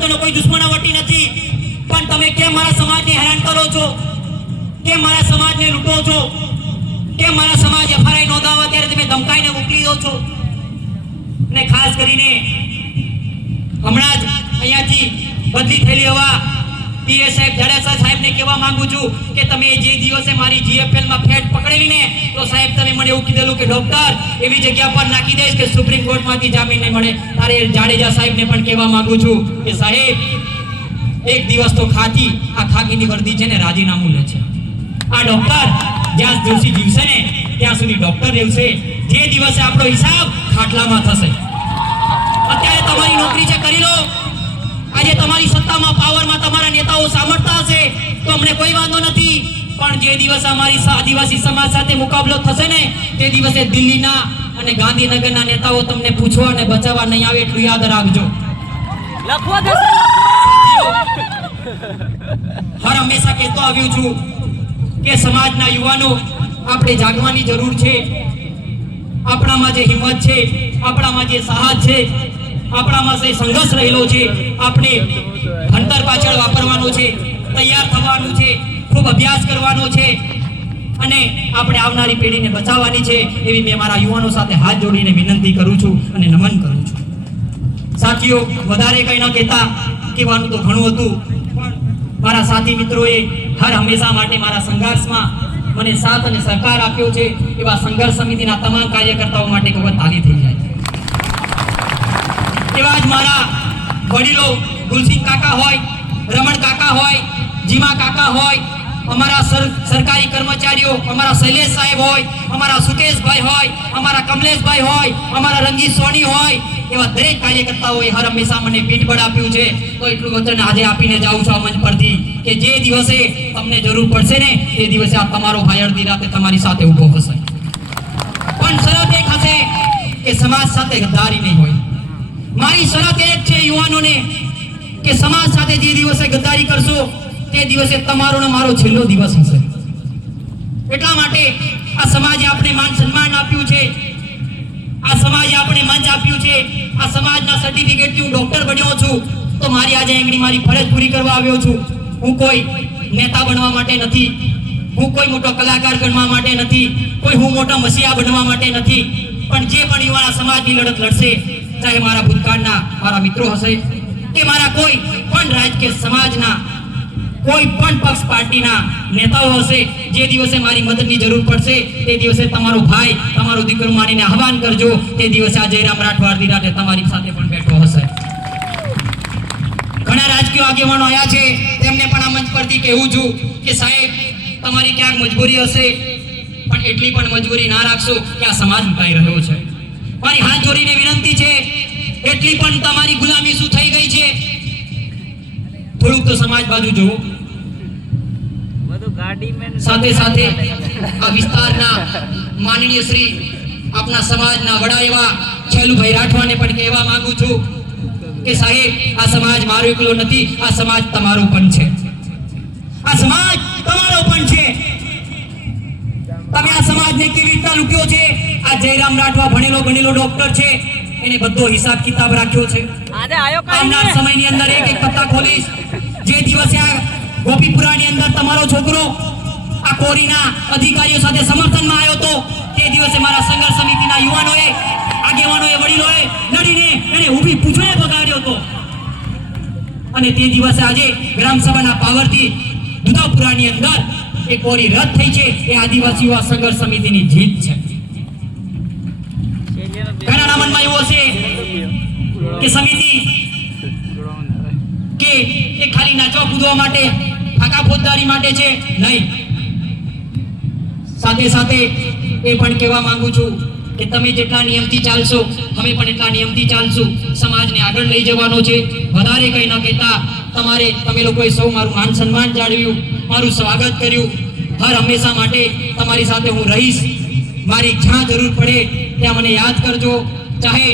સાથેનો કોઈ દુશ્મનાવટી નથી, પણ તમે કેમ મારા સમાજને હેરાન કરો છો? કેમ મારા સમાજને લૂંટો છો? કેમ મારા સમાજ એફઆરઆઈ નોંધાવવા ત્યારે તમે ધમકાઈને મોકલી દો છો? અને ખાસ કરીને હમણાં જ અહીંયાથી બદલી થયેલી એવા પીએસ સાહેબ જાડેજા સાહેબને કહેવા માંગુ છું કે તમે જે દિવસે મારી જીએફએલમાં ફેટ પકડેલી ને, તો સાહેબ તમે મને એવું કીધેલું કે ડોક્ટર એવી જગ્યા પર નાખી દઈશ કે સુપ્રીમ કોર્ટમાંથી જામીન નહીં મળે. તારે જાડેજા સાહેબને પણ કહેવા માંગુ છું કે સાહેબ એક દિવસ તો આ ખાકીની વર્દી છે ને રાજીનામું લે છે. આ ડોક્ટર જ્યાં દિવસી જીવશે ને ત્યાં સુધી ડોક્ટર રહેશે. જે દિવસે આપણો હિસાબ ખાટલામાં થશે. અત્યારે તમારી નોકરી છે, કરી લો. આજે તમારી સત્તામાં, પાવરમાં તમારા નેતાઓ સામર્થ્ય હશે તો અમને કોઈ વાંધો નથી, પણ જે દિવસે અમારી આદિવાસી સમાજ સાથે મુકાબલો થશે ને તે દિવસે દિલ્હીના અને ગાંધીનગરના નેતાઓ તમને પૂછવા અને બચાવવા નહીં આવે, એટલું યાદ રાખજો. હર હંમેશા કહેતો આવ્યું છું કે સમાજના યુવાનો આપણે જાગવાની જરૂર છે. આપણામાં જે હિંમત છે, આપણામાં જે સાહસ છે, આપણામાં જે સંઘર્ષ રહેલો છે, આપણે ભણતર પાછળ વાપરવાનો છે, તૈયાર થવાનું છે, ખૂબ અભ્યાસ કરવાનો છે અને આપણે આવનારી પેઢીને બચાવવાની છે. એવી મેં મારા યુવાનો સાથે હાથ જોડીને વિનંતી કરું છું અને નમન કરું છું. સાથીઓ, વધારે કંઈ ન કહેતા, કહેવાનું તો ઘણું હતું, પણ મારા સાથી મિત્રોએ હર હંમેશા માટે મારા સંઘર્ષમાં મને સાથ અને સહકાર આપ્યો છે. એવા સંઘર્ષ સમિતિના તમામ કાર્યકર્તાઓ માટે ખૂબ તાલી થઈ જાય. એવા જ મારા વડીલો ગુલસિંહ કાકા હોય, રમણ કાકા હોય, જીમા કાકા હોય, અમારા સરકારી કર્મચારીઓ, અમારા શૈલેષ સાહેબ હોય, અમારા સુકેશભાઈ હોય, અમારા કમલેશભાઈ હોય, અમારા રંગીત સોની હોય, એવા દરેક કાર્યકર્તાઓએ હર હંમેશા મને પીઠબળ આપ્યું છે. તો એટલું વચન આજે આપીને જાઉં છું આ મંચ પરથી કે જે દિવસે તમને જરૂર પડશે ને તે દિવસે આ તમારો ભાઈ અડધી રાતે તમારી સાથે ઊભો હશે. પણ શરત એક હશે કે સમાજ સાથે ગદ્દારી નહીં હોય. મારી શરત એક છે યુવાનોને કે સમાજ સાથે જે દિવસે ગદ્દારી કરશો તે દિવસે તમારો ને મારો છેલ્લો દિવસ હશે. એટલા માટે આ સમાજે આપણે માન સન્માન આપ્યું છે, આ સમાજે આપણે મંચ આપ્યું છે, આ સમાજના સર્ટિફિકેટથી હું ડોક્ટર બન્યો છું. તો મારી આજે આંગળી મારી ફરજ પૂરી કરવા આવ્યો છું. હું કોઈ નેતા બનવા માટે નથી, હું કોઈ મોટો કલાકાર બનવા માટે નથી, કોઈ હું મોટા મસીહા બનવા માટે નથી, પણ જે પણ યુવાના સમાજની લડત લડશે, ચાહે મારા ભૂતકાળના મારા મિત્રો હશે કે મારા કોઈ પણ રાજકીય સમાજના કોઈ પણ પક્ષ પાર્ટીના નેતાઓ હશે, જે દિવસે મારી મદદની જરૂર પડશે તે દિવસે તમારો ભાઈ, તમારો દીકરો માનીને આહવાન કરજો. તે દિવસે આ જયરામ રાઠવા અડધી રાતે તમારી સાથે પણ બેઠો હશે. ઘણા રાજકીય આગેવાનો આવ્યા છે, તેમને પણ આ મંચ પરથી કહેવું છું કે સાહેબ તમારી ક્યાંક મજબૂરી હશે, પણ એટલી પણ મજબૂરી ના રાખશો કે આ સમાજ લૂંટાઈ રહ્યો છે. મારી હાથ જોડીને વિનંતી છે, એટલી પણ તમારી ગુલામી શું થઈ ગઈ છે? થોડુંક તો સમાજ બાજુ જોવો. સાથે સાથે આ વિસ્તારના માનનીય શ્રી આપના સમાજના વડા એવા છેલુભાઈ રાઠવાને પણ કહેવા માંગુ છું કે સાહેબ આ સમાજ મારો એકલો નથી, આ સમાજ તમારો પણ છે. આ સમાજ તમારો પણ છે. તમે આ સમાજને કેવી રીતે લૂંટ્યો છે? આ જયરામ રાઠવા ભણેલો ગણેલો ડોક્ટર છે, એને બધો હિસાબ કિતાબ રાખ્યો છે. આવનાર સમયની અંદર એક એક પત્તા ખોલીશ. જે દિવસે આ ગોપીપુરાની અંદર તમારો છોકરો આ કોરીના અધિકારીઓ સાથે સમર્થનમાં આવ્યો હતો, તે દિવસે મારા સંઘર્ષ સમિતિના યુવાનોએ, આગેવાનોએ, વડીલોએ લડીને એને ઊભી પૂછડીએ બગાડ્યો હતો. અને તે દિવસે આજે ગ્રામસભાના પાવરથી દુધાપુરાની અંદર એ કોરી રદ થઈ છે. એ આદિવાસી યુવા સંઘર્ષ સમિતિની જીત છે. ઘણાના મનમાં એવું હશે કે સમિતિ કે એ ખાલી નાચવા કૂદવા માટે, ફાકા ફોજદારી માટે છે. નહીં, સાથે સાથે એ પણ કહેવા માંગુ છું કે તમે જેટલા નિયમથી ચાલશો અમે પણ એટલા નિયમથી ચાલશું. સમાજને આગળ લઈ જવાનો છે. વધારે કંઈ ન કહેતા તમે લોકોએ સૌ મારું માન સન્માન જાળવ્યું, મારું સ્વાગત કર્યું. હર હંમેશા માટે તમારી સાથે હું રહીશ. મારી જ્યાં જરૂર પડે ત્યાં મને યાદ કરજો. ચાહે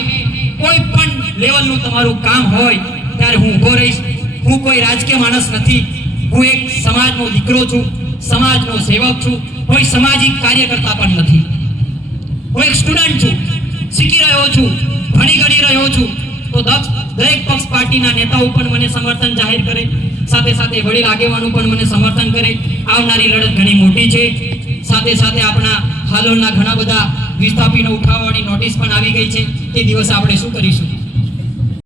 કોઈ પણ લેવલનું તમારું કામ હોય ત્યારે હું ઊભો રહીશ. હું કોઈ રાજકીય માણસ નથી, હું એક સમાજનો દીકરો છું, સમાજનો સેવક છું, કોઈ સામાજિક કાર્યકર્તા પણ નથી. હું એક સ્ટુડન્ટ છું, શીખી રહ્યો છું, ભણી ગણી રહ્યો છું. તો તો દરેક પક્ષ પાર્ટીના નેતાઓ પણ મને સમર્થન જાહેર કરે, સાથે સાથે વડીલ આગેવાનો પણ મને સમર્થન કરે. આવનારી લડત ઘણી મોટી છે. સાથે સાથે આપણા હાલોલના ઘણા બધા વિસ્થાપીનો ઉઠાવવાની નોટિસ પણ આવી ગઈ છે. તે દિવસે આપણે શું કરીશું?